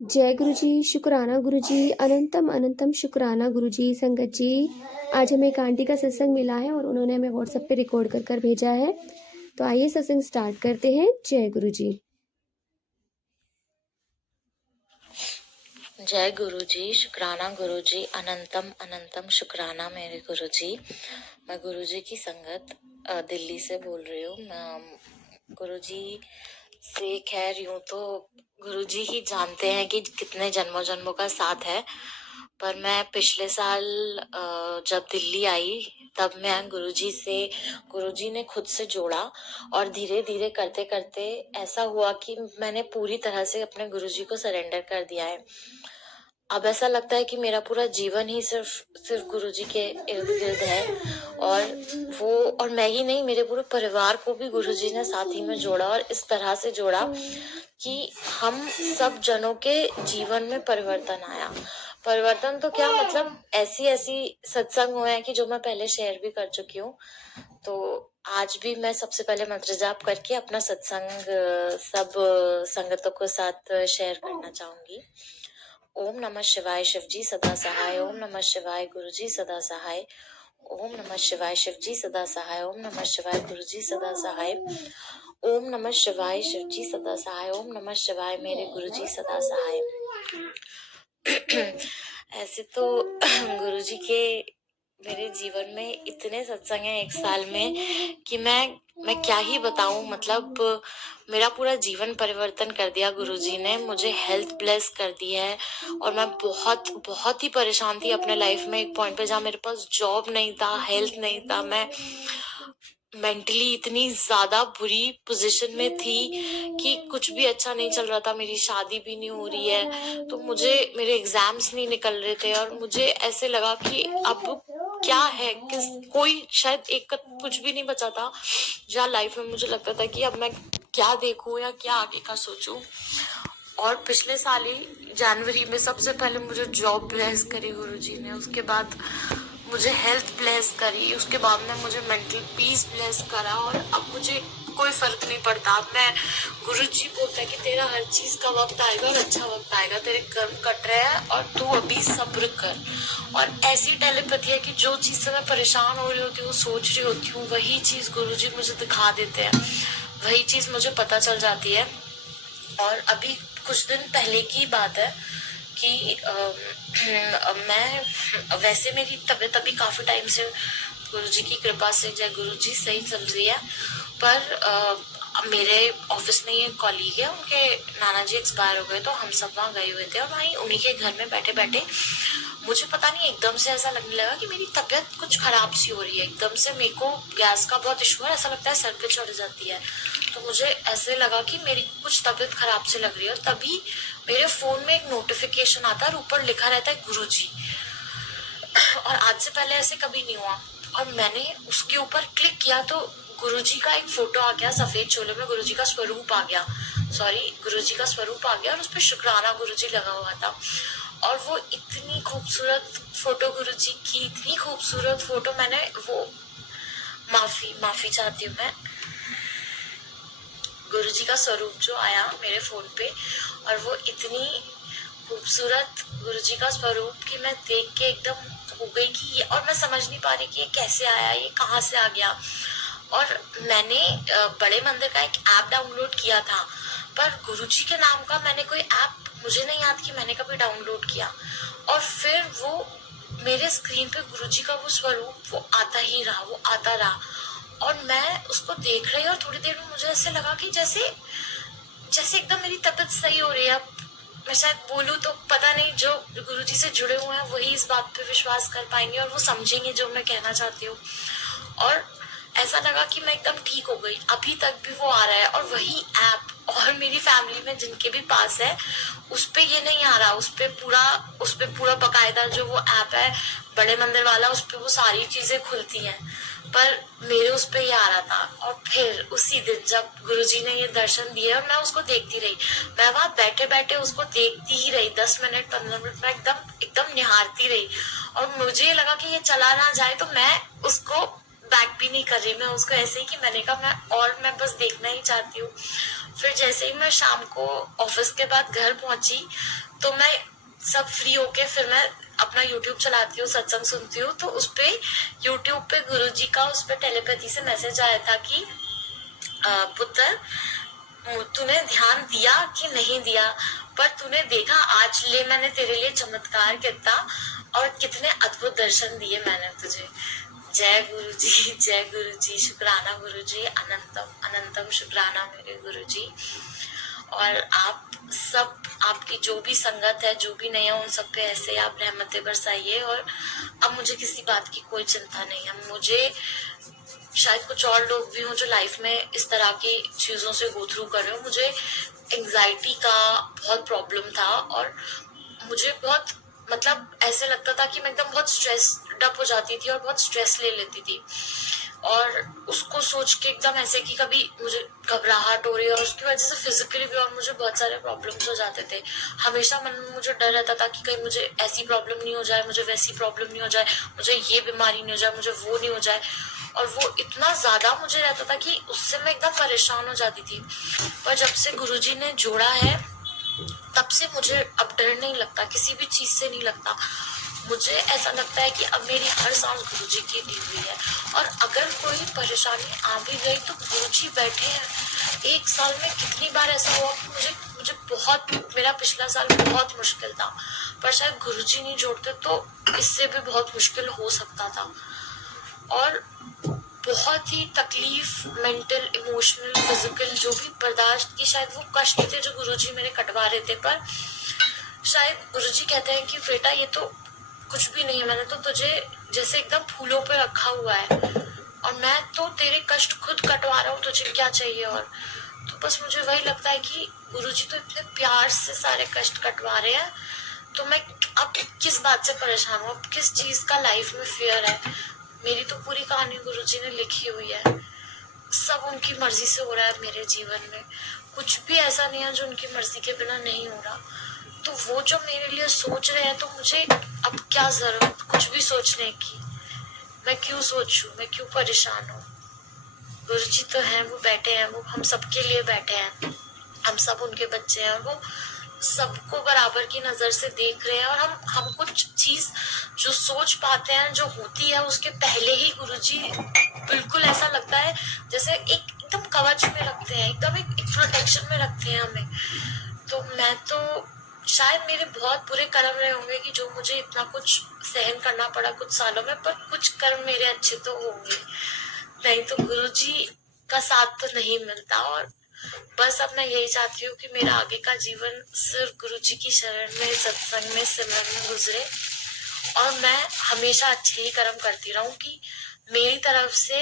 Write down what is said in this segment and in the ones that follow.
जय गुरु जी, शुक्राना गुरु जी, अनंतम अनंतम शुक्राना गुरु जी। संगत जी, आज हमें एक आंटी का सत्संग मिला है और उन्होंने हमें व्हाट्सएप पे रिकॉर्ड कर कर भेजा है। तो आइए सत्संग स्टार्ट करते हैं। जय गुरु जी। जय गुरु जी, शुक्राना गुरु जी, अनंतम अनंतम शुक्राना मेरे गुरु जी। मैं गुरु जी की संगत दिल्ली से बोल रही हूँ। गुरु जी से खैर यूं तो गुरु जी ही जानते हैं कि कितने जन्मों जन्मों का साथ है, पर मैं पिछले साल जब दिल्ली आई तब मैं गुरु जी ने खुद से जोड़ा और धीरे धीरे करते करते ऐसा हुआ कि मैंने पूरी तरह से अपने गुरु जी को सरेंडर कर दिया है। अब ऐसा लगता है कि मेरा पूरा जीवन ही सिर्फ गुरु जी के इर्द गिर्द है, और मैं ही नहीं, मेरे पूरे परिवार को भी गुरु जी ने साथ ही में जोड़ा और इस तरह से जोड़ा कि हम सब जनों के जीवन में परिवर्तन आया। परिवर्तन तो क्या, मतलब ऐसी सत्संग हुए हैं कि जो मैं पहले शेयर भी कर चुकी हूँ। तो आज भी मैं सबसे पहले मंत्र जाप करके अपना सत्संग सब संगतों के साथ शेयर करना चाहूंगी। ओम नमः शिवाय, शिवजी सदा सहाय। ओम नमः शिवाय, गुरुजी सदा सहाय। ओम नमः शिवाय, शिवजी सदा सहाय। ओम नमः शिवाय, गुरुजी सदा सहाय। ओम नमः शिवाय, शिवजी सदा सहाय। ओम नमः शिवाय, मेरे गुरुजी सदा सहाय। ऐसे तो गुरुजी के मेरे जीवन में इतने सत्संग हैं एक साल में कि मैं क्या ही बताऊं। मतलब मेरा पूरा जीवन परिवर्तन कर दिया गुरुजी ने, मुझे हेल्थ ब्लेस कर दी है। और मैं बहुत बहुत ही परेशान थी अपने लाइफ में, एक पॉइंट पे जहाँ मेरे पास जॉब नहीं था, हेल्थ नहीं था, मैं मेंटली इतनी ज्यादा बुरी पोजीशन में थी कि कुछ भी अच्छा नहीं चल रहा था। मेरी शादी भी नहीं हो रही है, तो मेरे एग्जाम्स नहीं निकल रहे थे और मुझे ऐसे लगा कि अब क्या है, कोई शायद एक कुछ भी नहीं बचा था जहाँ लाइफ में मुझे लगता था कि अब मैं क्या देखूं या क्या आगे का सोचूं। और पिछले साल ही जनवरी में सबसे पहले मुझे जॉब ब्लेस करी गुरुजी ने, उसके बाद मुझे हेल्थ ब्लेस करी, उसके बाद में मुझे मेंटल पीस ब्लेस करा। और अब मुझे कोई फर्क नहीं पड़ता। अब मैं, गुरुजी बोलता है कि तेरा हर चीज का वक्त आएगा और अच्छा वक्त आएगा, तेरे कर्म कट रहे हैं और तू अभी सब्र कर। और ऐसी टेलीपैथी है कि जो चीज से मैं परेशान हो रही होती हूँ, सोच रही होती हूँ, वही चीज गुरुजी मुझे दिखा देते हैं, वही चीज मुझे पता चल जाती है। और अभी कुछ दिन पहले की बात है कि मैं, वैसे मेरी तबीयत अभी काफी टाइम से गुरुजी की कृपा से, जय गुरुजी, सही चल रही है। पर मेरे ऑफिस में ये कॉलीग है, उनके नाना जी एक्सपायर हो गए, तो हम सब वहाँ गए हुए थे और वहीं उन्हीं के घर में बैठे बैठे मुझे पता नहीं एकदम से ऐसा लगने लगा कि मेरी तबीयत कुछ खराब सी हो रही है। एकदम से मेरे को गैस का बहुत इशू है, ऐसा लगता है सर पे चढ़ जाती है। तो मुझे ऐसे लगा कि मेरी कुछ तबीयत खराब से लग रही है और तभी मेरे फोन में एक नोटिफिकेशन आता है और ऊपर लिखा रहता है गुरुजी। और आज से पहले ऐसे कभी नहीं हुआ। और मैंने उसके ऊपर क्लिक किया तो गुरुजी का एक फोटो आ गया, सफेद चोले में गुरुजी का स्वरूप आ गया, गुरुजी का स्वरूप आ गया और उसपे शुक्राना गुरुजी लगा हुआ था। और वो इतनी खूबसूरत फोटो गुरुजी की, इतनी खूबसूरत फोटो, मैंने वो, माफी चाहती हूँ मैं, गुरुजी का स्वरूप जो आया मेरे फोन पे, और वो इतनी खूबसूरत गुरुजी का स्वरूप कि मैं देख के एकदम हो गई कि ये, और मैं समझ नहीं पा रही कि ये कैसे आया, ये कहाँ से आ गया। और मैंने बड़े मंदिर का एक ऐप डाउनलोड किया था, पर गुरुजी के नाम का मैंने कोई ऐप, मुझे नहीं याद कि मैंने कभी डाउनलोड किया। और फिर वो मेरे स्क्रीन पे गुरुजी का वो स्वरूप वो आता ही रहा, वो आता रहा। और मैं उसको देख रही और थोड़ी देर में मुझे ऐसे लगा कि जैसे एकदम मेरी तबीयत सही हो रही है। मैं शायद बोलूं तो पता नहीं, जो गुरुजी से जुड़े हुए हैं वही इस बात पे विश्वास कर पाएंगे और वो समझेंगे जो मैं कहना चाहती हूँ। और ऐसा लगा कि मैं एकदम ठीक हो गई। अभी तक भी वो आ रहा है और वही ऐप, और मेरी फैमिली में जिनके भी पास है उस पे ये नहीं आ रहा, उस पे पूरा बकायदा जो वो ऐप है बड़े मंदिर वाला, उस पे वो सारी चीजें खुलती हैं, पर मेरे उस पे ही आ रहा था। और फिर उसी दिन जब गुरुजी ने ये दर्शन दिए और मैं उसको देखती रही, मैं वहां बैठे बैठे उसको देखती ही रही, 10 मिनट 15 मिनट में एकदम निहारती रही। और मुझे लगा कि ये चला ना जाए, तो मैं उसको बैक भी नहीं कर रही, मैं उसको ऐसे ही कि मैंने कहा मैं बस देखना ही चाहती हूँ। फिर जैसे ही मैं शाम को ऑफिस के बाद घर पहुंची तो मैं सब फ्री होके फिर मैं अपना YouTube चलाती हूँ, सत्संग सुनती हूँ। तो उस पे YouTube पे गुरुजी का उस पे टेलीपैथी से मैसेज आया था कि पुत्र तूने ध्यान दिया कि नहीं दिया, पर तूने देखा आज ले मैंने तेरे लिए चमत्कार कितना और कितने अद्भुत दर्शन दिए मैंने तुझे। जय गुरुजी, शुक्राना गुरुजी, अनंतम अनंतम शुक्राना मेरे गुरुजी। और आप सब, आपकी जो भी संगत है, जो भी नहीं है, उन सब पे ऐसे आप रहमतें बरसाइए। और अब मुझे किसी बात की कोई चिंता नहीं है। मुझे शायद कुछ और लोग भी हों जो लाइफ में इस तरह की चीजों से गो थ्रू कर रहे हो। मुझे एंजाइटी का बहुत प्रॉब्लम था और मुझे बहुत मतलब ऐसे लगता था कि मैं एकदम बहुत स्ट्रेस्ड अप हो जाती थी और बहुत स्ट्रेस ले लेती थी और उसको सोच के एकदम ऐसे कि कभी मुझे घबराहट हो रही है और उसकी वजह से फिजिकली भी और मुझे बहुत सारे प्रॉब्लम्स हो जाते थे। हमेशा मन में मुझे डर रहता था कि कहीं मुझे ऐसी प्रॉब्लम नहीं हो जाए, मुझे वैसी प्रॉब्लम नहीं हो जाए, मुझे ये बीमारी नहीं हो जाए, मुझे वो नहीं हो जाए। और वो इतना ज्यादा मुझे रहता था कि उससे मैं एकदम परेशान हो जाती थी। पर जब से गुरुजी ने जोड़ा है तब से मुझे अब डर नहीं लगता, किसी भी चीज से नहीं लगता। मुझे ऐसा लगता है कि अब मेरी हर सांस गुरुजी की दी हुई है और अगर कोई परेशानी आ भी गई तो गुरुजी बैठे हैं। एक साल में कितनी बार ऐसा हुआ कि मुझे बहुत, मेरा पिछला साल बहुत मुश्किल था, पर शायद गुरुजी नहीं जोड़ते तो इससे भी बहुत मुश्किल हो सकता था। और बहुत ही तकलीफ, मेंटल, इमोशनल, फिजिकल जो भी बर्दाश्त की शायद वो कष्ट थे जो गुरुजी मेरे कटवा रहे थे। पर शायद गुरुजी कहते हैं कि बेटा ये तो कुछ भी नहीं है, मैंने तो तुझे जैसे एकदम फूलों पे रखा हुआ है और मैं तो तेरे कष्ट खुद कटवा रहा हूँ, तुझे क्या चाहिए। और तो बस मुझे वही लगता है कि गुरुजी तो इतने प्यार से सारे कष्ट कटवा रहे हैं, तो मैं अब किस बात से परेशान हूँ, अब किस चीज का लाइफ में फियर है। मेरी तो पूरी कहानी गुरुजी ने लिखी हुई है, सब उनकी मर्जी से हो रहा है मेरे जीवन में। कुछ भी ऐसा नहीं है जो उनकी मर्जी के बिना नहीं हो रहा। तो वो जो मेरे लिए सोच रहे हैं तो मुझे अब क्या जरूरत कुछ भी सोचने की। मैं क्यों सोचूं, मैं क्यों परेशान हूँ। गुरुजी तो हैं, वो बैठे हैं, वो हम सबके लिए बैठे हैं, हम सब उनके बच्चे हैं और वो सबको बराबर की नजर से देख रहे हैं। और हम कुछ चीज जो सोच पाते हैं, जो होती है, उसके पहले ही गुरुजी बिल्कुल ऐसा लगता है जैसे एकदम कवच में रखते हैं, एकदम एक प्रोटेक्शन में रखते हैं हमें। तो मैं तो शायद मेरे बहुत बुरे कर्म रहे होंगे कि जो मुझे इतना कुछ सहन करना पड़ा कुछ सालों में, पर कुछ कर्म मेरे अच्छे तो होंगे, नहीं तो गुरुजी का साथ तो नहीं मिलता। और बस अब मैं यही चाहती हूँ कि मेरा आगे का जीवन सिर्फ गुरुजी की शरण में, सत्संग में, सिमरन में गुजरे और मैं हमेशा अच्छे ही कर्म करती रहूं कि मेरी तरफ से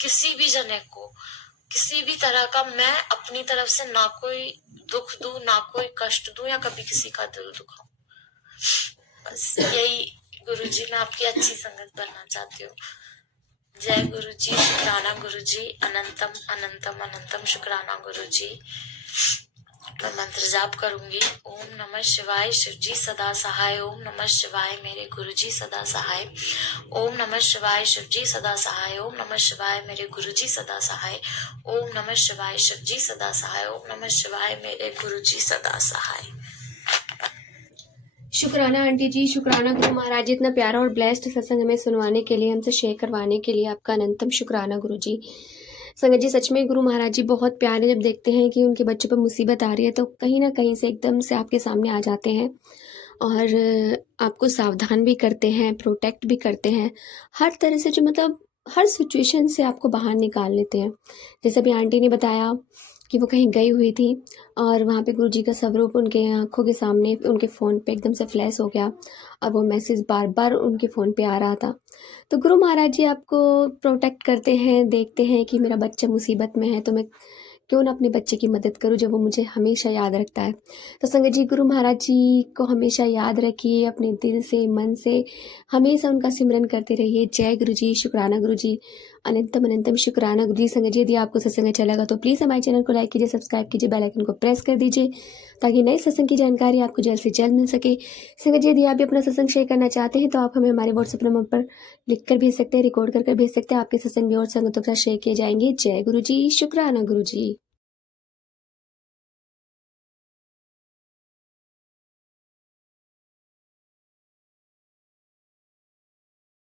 किसी भी जने को किसी भी तरह का मैं अपनी तरफ से ना कोई दुख दूं, ना कोई कष्ट दूं या कभी किसी का दिल दुखाऊं। बस यही गुरुजी, मैं आपकी अच्छी संगत बनना चाहती हूँ। जय गुरुजी, शुक्राना गुरुजी, अनंतम अनंतम अनंतम शुक्राना गुरुजी। मैं मंत्र जाप करूंगी। ओम नमः शिवाय, शिवजी सदा सहाय। ओम नमः शिवाय, मेरे गुरुजी सदा सहाय। ओम नमः शिवाय, शिवजी सदा सहाय। ओम नमः शिवाय, मेरे गुरुजी सदा सहाय। ओम नमः शिवाय, शिवजी सदा सहाय। ओम नमः शिवाय, मेरे गुरुजी सदा सहाय। शुक्राना आंटी जी, शुक्राना गुरु महाराज जी, इतना प्यारा और ब्लेस्ड सत्संग हमें सुनवाने के लिए, हमसे शेयर करवाने के लिए आपका अनंतम शुक्राना गुरु जी। संगत जी, सच में गुरु महाराज जी बहुत प्यारे, जब देखते हैं कि उनके बच्चों पर मुसीबत आ रही है तो कहीं ना कहीं से एकदम से आपके सामने आ जाते हैं और आपको सावधान भी करते हैं, प्रोटेक्ट भी करते हैं, हर तरह से, जो मतलब हर सिचुएशन से आपको बाहर निकाल लेते हैं। जैसे अभी आंटी ने बताया कि वो कहीं गई हुई थी और वहाँ पे गुरुजी का स्वरूप उनके आंखों के सामने उनके फ़ोन पे एकदम से फ्लैश हो गया और वो मैसेज बार बार उनके फ़ोन पे आ रहा था। तो गुरु महाराज जी आपको प्रोटेक्ट करते हैं, देखते हैं कि मेरा बच्चा मुसीबत में है तो मैं क्यों ना अपने बच्चे की मदद करूं, जो वो मुझे हमेशा याद रखता है। तो संगत जी, गुरु महाराज जी को हमेशा याद रखिए, अपने दिल से, मन से हमेशा उनका सिमरन करते रहिए। जय गुरु जी, शुक्राना गुरु जी, अनंतम अनंतम शुक्राना गुरु जी। संगत जी, यदि आपको सत्संग अच्छा लगा तो प्लीज़ हमारे चैनल को लाइक कीजिए, सब्सक्राइब कीजिए, बेल आइकन को प्रेस कर दीजिए ताकि नए सत्संग की जानकारी आपको जल्द से जल्द मिल सके। संगत जी, यदि आप भी अपना सत्संग शेयर करना चाहते हैं तो आप हमें हमारे व्हाट्सएप नंबर पर लिख कर भेज सकते हैं, रिकॉर्ड कर भेज सकते हैं। आपके सत्संग भी और संगतों के साथ शेयर किए जाएंगे। जय गुरु जी, शुक्राना गुरु जी।